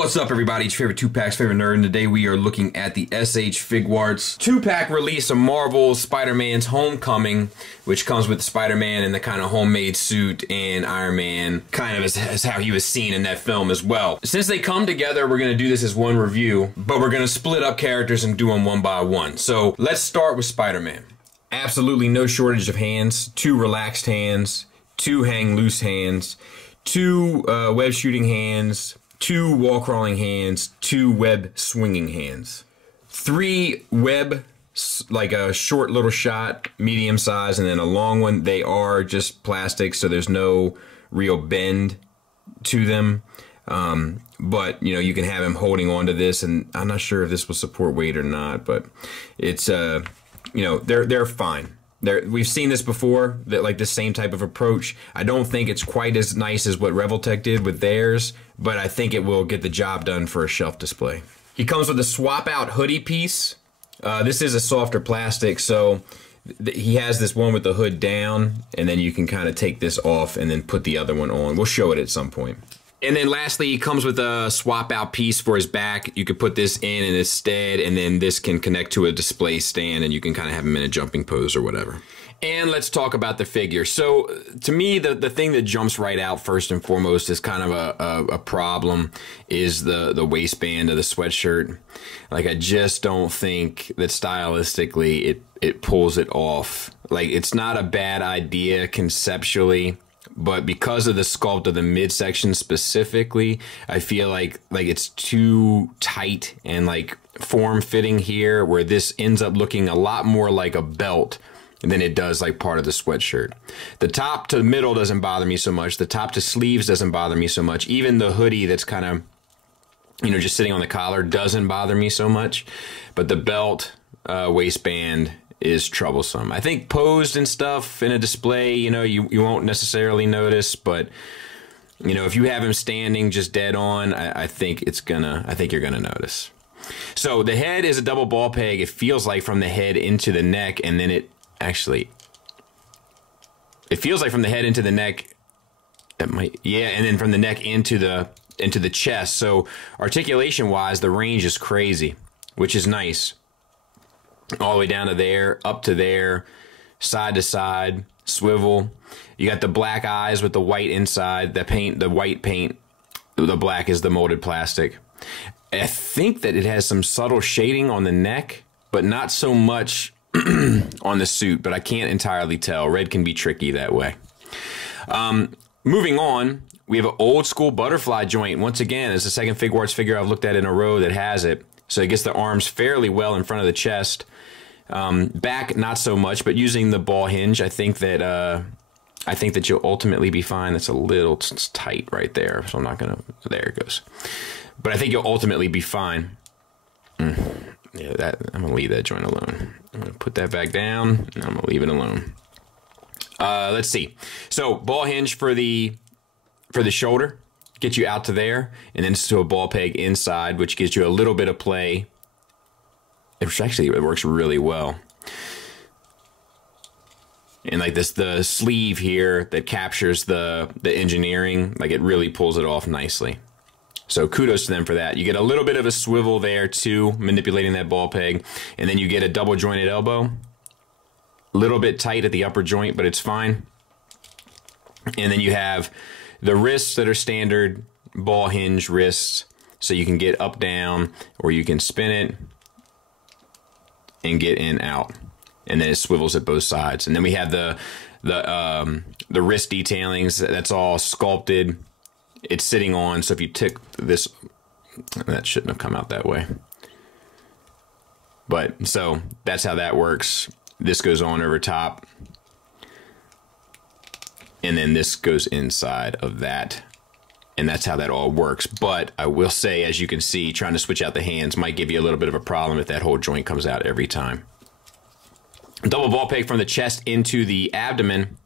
What's up, everybody? It's your favorite two-pack's favorite nerd, and today we are looking at the SH Figuarts 2-pack release of Marvel Spider-Man's Homecoming, which comes with Spider-Man in the kind of homemade suit, and Iron Man kind of as how he was seen in that film as well. Since they come together, we're going to do this as one review, but we're going to split up characters and do them one by one. So let's start with Spider-Man. Absolutely no shortage of hands, 2 relaxed hands, 2 hang loose hands, 2 web shooting hands, 2 wall crawling hands, 2 web swinging hands, 3 web, like a short little shot, medium size, and then a long one. They are just plastic, so there's no real bend to them. But you know, you can have him holding onto this, and I'm not sure if this will support weight or not, but it's you know, they're fine. We've seen this before, that like this same type of approach. I don't think it's quite as nice as what Revoltech did with theirs, but I think it will get the job done for a shelf display. He comes with a swap out hoodie piece. This is a softer plastic, so he has this one with the hood down, and then you can kind of take this off and then put the other one on. We'll show it at some point. And then lastly, he comes with a swap out piece for his back. You could put this in instead, and then this can connect to a display stand, and you can kind of have him in a jumping pose or whatever. And let's talk about the figure. So to me, the thing that jumps right out first and foremost is kind of a problem is the waistband of the sweatshirt. Like, I just don't think that stylistically it pulls it off. Like, it's not a bad idea conceptually, but because of the sculpt of the midsection specifically, I feel like it's too tight and like form-fitting here, where this ends up looking a lot more like a belt than it does like part of the sweatshirt. The top to middle doesn't bother me so much. The top to sleeves doesn't bother me so much. Even the hoodie that's kind of, you know, just sitting on the collar doesn't bother me so much. But the belt, waistband is troublesome. I think posed and stuff in a display, you know, you won't necessarily notice, but you know, if you have him standing just dead on, I think you're gonna notice. So the head is a double ball peg. It feels like from the head into the neck, and then it feels like from the head into the neck. That might, yeah, and then from the neck into the chest. So articulation wise, the range is crazy, which is nice. All the way down to there, up to there, side to side, swivel. You got the black eyes with the white inside, the paint, the white paint, the black is the molded plastic. I think that it has some subtle shading on the neck, but not so much on the suit, but I can't entirely tell. Red can be tricky that way. Moving on, we have an old school butterfly joint. Once again, it's the second Figuarts figure I've looked at in a row that has it. So it gets the arms fairly well in front of the chest. Back, not so much, but using the ball hinge, I think that you'll ultimately be fine. That's a little tight right there, so I'm not gonna. There it goes. But I think you'll ultimately be fine. Yeah, I'm gonna leave that joint alone. I'm gonna put that back down, and I'm gonna leave it alone. Let's see. So ball hinge for the shoulder, get you out to there, and then to a ball peg inside, which gives you a little bit of play. It works really well. And like this, the sleeve here that captures the engineering, like it really pulls it off nicely. So kudos to them for that. You get a little bit of a swivel there too, manipulating that ball peg, and then you get a double jointed elbow. A little bit tight at the upper joint, but it's fine. And then you have the wrists that are standard ball hinge wrists, so you can get up, down, or you can spin it and get in, out, and then it swivels at both sides. And then we have the wrist detailings. That's all sculpted. It's sitting on. So if you took this, that shouldn't have come out that way. But so that's how that works. This goes on over top, and then this goes inside of that. And that's how that all works. But I will say, as you can see, trying to switch out the hands might give you a little bit of a problem if that whole joint comes out every time. Double ball peg from the chest into the abdomen,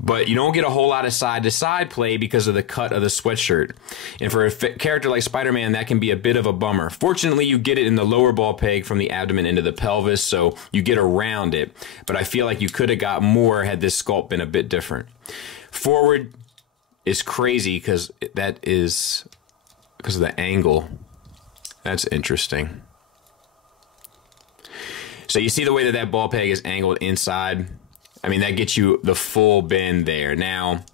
but you don't get a whole lot of side-to-side play because of the cut of the sweatshirt. And for a character like Spider-Man, that can be a bit of a bummer. Fortunately, you get it in the lower ball peg from the abdomen into the pelvis, so you get around it. But I feel like you could have got more had this sculpt been a bit different. Forward is crazy because that is because of the angle. That's interesting. So you see the way that that ball peg is angled inside? I mean, that gets you the full bend there. Now,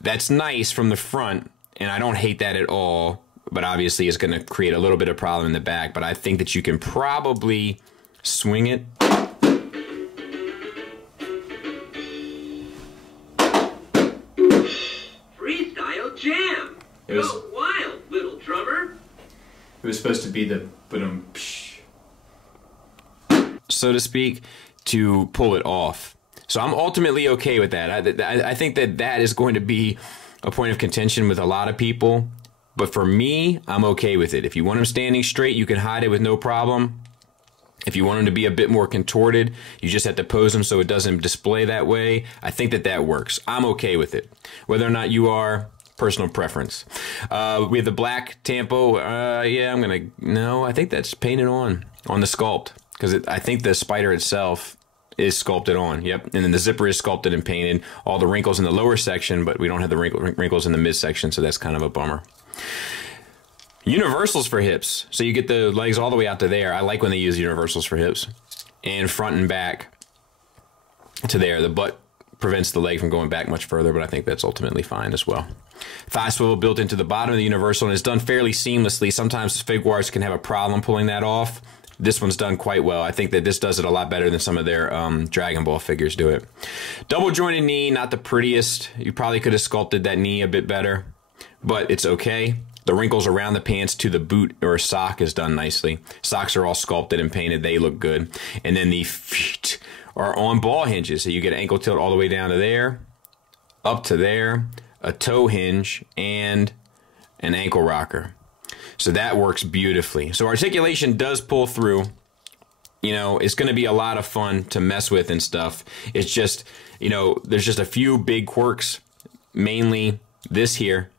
that's nice from the front, and I don't hate that at all, but obviously it's going to create a little bit of problem in the back, but I think that you can probably swing it. Freestyle jam! Go wild, little drummer! It was supposed to be the ba-dump-pish, so to speak, to pull it off. So I'm ultimately okay with that. I think that that is going to be a point of contention with a lot of people. But for me, I'm okay with it. If you want them standing straight, you can hide it with no problem. If you want them to be a bit more contorted, you just have to pose them so it doesn't display that way. I think that that works. I'm okay with it. Whether or not you are, personal preference. We have the black tampo. Yeah, no, I think that's painted on the sculpt. Because I think the spider itself is sculpted on. Yep. And then the zipper is sculpted and painted. All the wrinkles in the lower section, but we don't have the wrinkles in the midsection, so that's kind of a bummer. Universals for hips. So you get the legs all the way out to there. I like when they use universals for hips. And front and back to there. The butt prevents the leg from going back much further, but I think that's ultimately fine as well. Thigh swivel built into the bottom of the universal, and it's done fairly seamlessly. Sometimes Figuarts can have a problem pulling that off. This one's done quite well. I think that this does it a lot better than some of their Dragon Ball figures do it. Double jointed knee, not the prettiest. You probably could have sculpted that knee a bit better, but it's okay. The wrinkles around the pants to the boot or sock is done nicely. Socks are all sculpted and painted. They look good. And then the feet are on ball hinges. So you get an ankle tilt all the way down to there, up to there, a toe hinge, and an ankle rocker. So that works beautifully. So articulation does pull through. You know, it's going to be a lot of fun to mess with and stuff. It's just, you know, there's just a few big quirks. Mainly this here.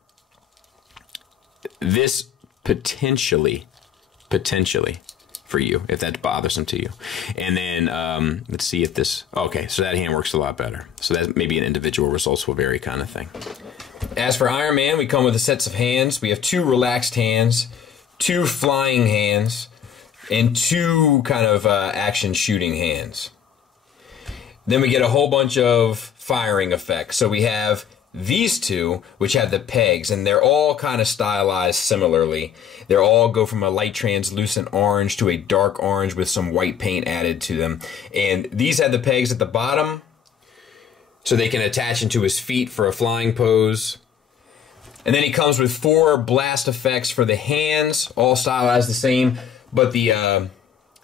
This potentially for you, if that's bothersome to you. And then let's see if this, okay, so that hand works a lot better. So that maybe an individual results will vary kind of thing. As for Iron Man, we come with a sets of hands. We have 2 relaxed hands, 2 flying hands, and 2 kind of action shooting hands. Then we get a whole bunch of firing effects. So we have these 2, which have the pegs, and they're all kind of stylized similarly. They all go from a light translucent orange to a dark orange with some white paint added to them. And these have the pegs at the bottom, so they can attach into his feet for a flying pose. And then he comes with 4 blast effects for the hands, all stylized the same, but the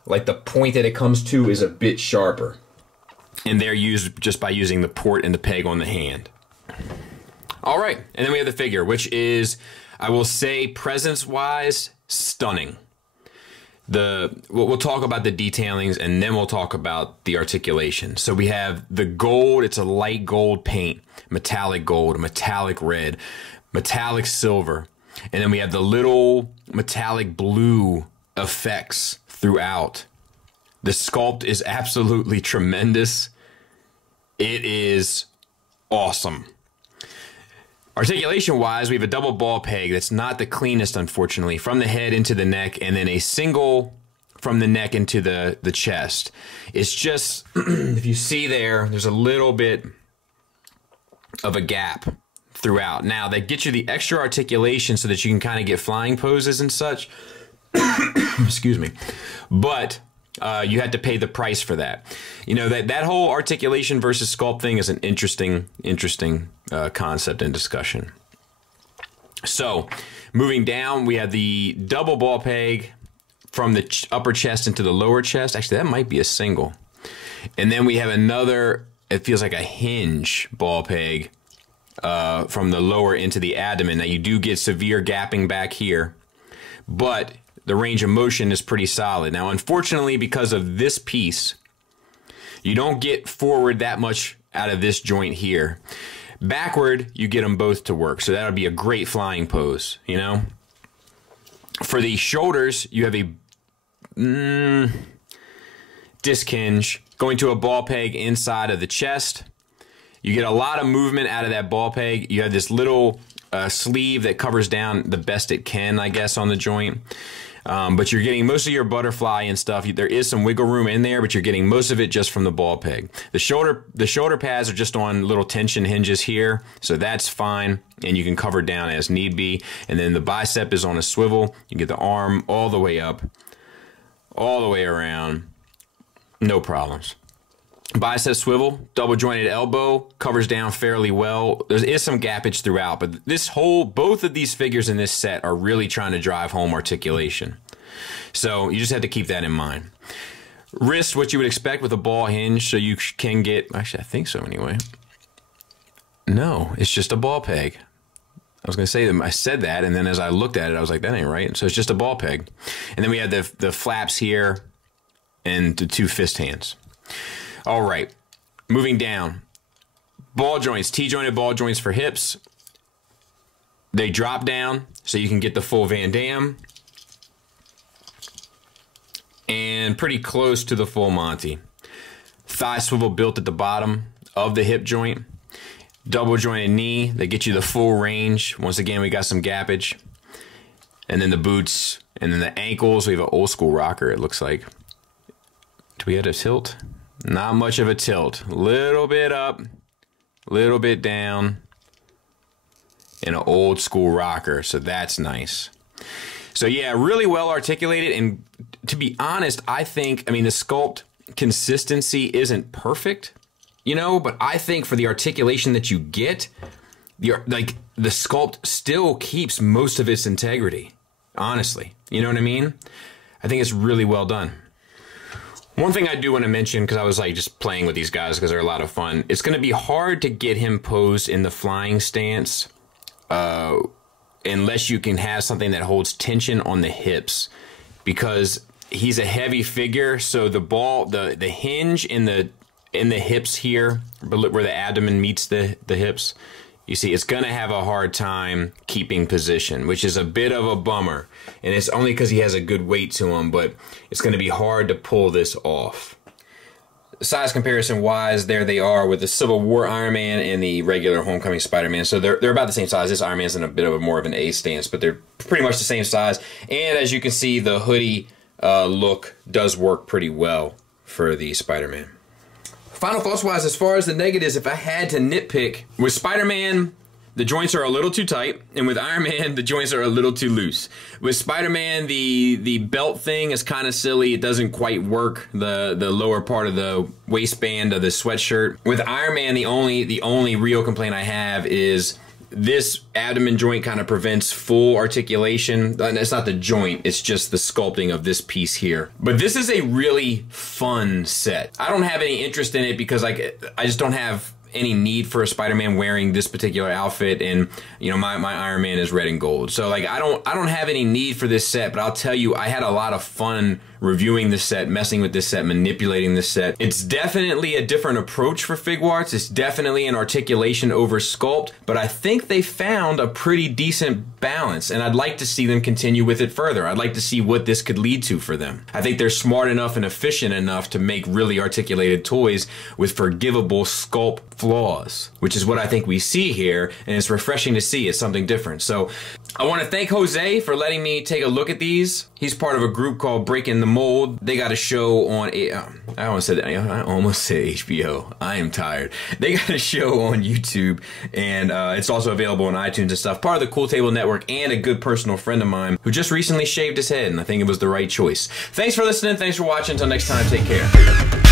like the point that it comes to is a bit sharper. And they're used just by using the port and the peg on the hand. All right, and then we have the figure, which is, I will say, presence-wise, stunning. We'll talk about the detailings, and then we'll talk about the articulation. So we have the gold. It's a light gold paint, metallic gold, metallic red, metallic silver, and then we have the little metallic blue effects throughout. The sculpt is absolutely tremendous. It is awesome. Articulation-wise, we have a double ball peg that's not the cleanest, unfortunately, from the head into the neck, and then a single from the neck into the chest. It's just, if you see there's a little bit of a gap throughout. Now, that gets you the extra articulation so that you can kind of get flying poses and such. Excuse me. But you had to pay the price for that. You know, that whole articulation versus sculpt thing is an interesting concept and discussion. So, moving down, we have the double ball peg from the upper chest into the lower chest. Actually, that might be a single. And then we have another, it feels like a hinge ball peg from the lower into the abdomen. Now, you do get severe gapping back here, but the range of motion is pretty solid. Now, unfortunately, because of this piece, you don't get forward that much out of this joint here. Backward, you get them both to work. So that would be a great flying pose, you know? For the shoulders, you have a disc hinge going to a ball peg inside of the chest. You get a lot of movement out of that ball peg. You have this little sleeve that covers down the best it can, I guess, on the joint. But you're getting most of your butterfly and stuff. There is some wiggle room in there, but you're getting most of it just from the ball peg. The shoulder pads are just on little tension hinges here, so that's fine, and you can cover down as need be. And then the bicep is on a swivel. You get the arm all the way up, all the way around, no problems. Bicep swivel, double jointed elbow, covers down fairly well. There is some gappage throughout, but both of these figures in this set are really trying to drive home articulation. So you just have to keep that in mind. Wrist, what you would expect with a ball hinge, so you can get, actually I think so anyway. No, it's just a ball peg. I was going to say that I said that, and then as I looked at it, I was like, that ain't right. So it's just a ball peg. And then we have the flaps here and the 2 fist hands. All right, moving down. Ball joints, T-jointed ball joints for hips. They drop down so you can get the full Van Damme. And pretty close to the full Monty. Thigh swivel built at the bottom of the hip joint. Double jointed knee, they get you the full range. Once again, we got some gappage. And then the boots, and then the ankles. We have an old school rocker, it looks like. Do we have a tilt? Not much of a tilt. Little bit up, little bit down, and an old school rocker, so that's nice. So yeah, really well articulated, and to be honest, I mean, the sculpt consistency isn't perfect, you know, but I think for the articulation that you get, the sculpt still keeps most of its integrity, honestly. You know what I mean? I think it's really well done. One thing I do want to mention, because I was like just playing with these guys because they're a lot of fun, it's going to be hard to get him posed in the flying stance unless you can have something that holds tension on the hips, because he's a heavy figure, so the hinge in the hips here, where the abdomen meets the hips, you see, it's going to have a hard time keeping position, which is a bit of a bummer. And it's only because he has a good weight to him, but it's going to be hard to pull this off. Size comparison wise, there they are with the Civil War Iron Man and the regular Homecoming Spider-Man. So they're about the same size. This Iron Man's in a bit of more of an A stance, but they're pretty much the same size. And as you can see, the hoodie look does work pretty well for the Spider-Man. Final thoughts wise, as far as the negatives, if I had to nitpick, with Spider-Man, the joints are a little too tight, and with Iron Man, the joints are a little too loose. With Spider-Man, the belt thing is kind of silly. It doesn't quite work, the lower part of the waistband of the sweatshirt. With Iron Man, the only real complaint I have is this abdomen joint kind of prevents full articulation. It's not the joint, it's just the sculpting of this piece here. But this is a really fun set. I don't have any interest in it because I just don't have any need for a Spider-Man wearing this particular outfit, and you know, my Iron Man is red and gold. So like I don't have any need for this set, but I'll tell you, I had a lot of fun reviewing this set, messing with this set, manipulating this set. It's definitely a different approach for Figuarts. It's definitely an articulation over sculpt, but I think they found a pretty decent balance, and I'd like to see them continue with it further. I'd like to see what this could lead to for them. I think they're smart enough and efficient enough to make really articulated toys with forgivable sculpt flaws, which is what I think we see here, and it's refreshing to see. It's something different. So I want to thank Jose for letting me take a look at these. He's part of a group called Breaking the Mold. They got a show on, I almost said HBO. I am tired. They got a show on YouTube, and it's also available on iTunes and stuff. Part of the Cool Table Network, and a good personal friend of mine who just recently shaved his head, and I think it was the right choice. Thanks for listening. Thanks for watching. Until next time, take care.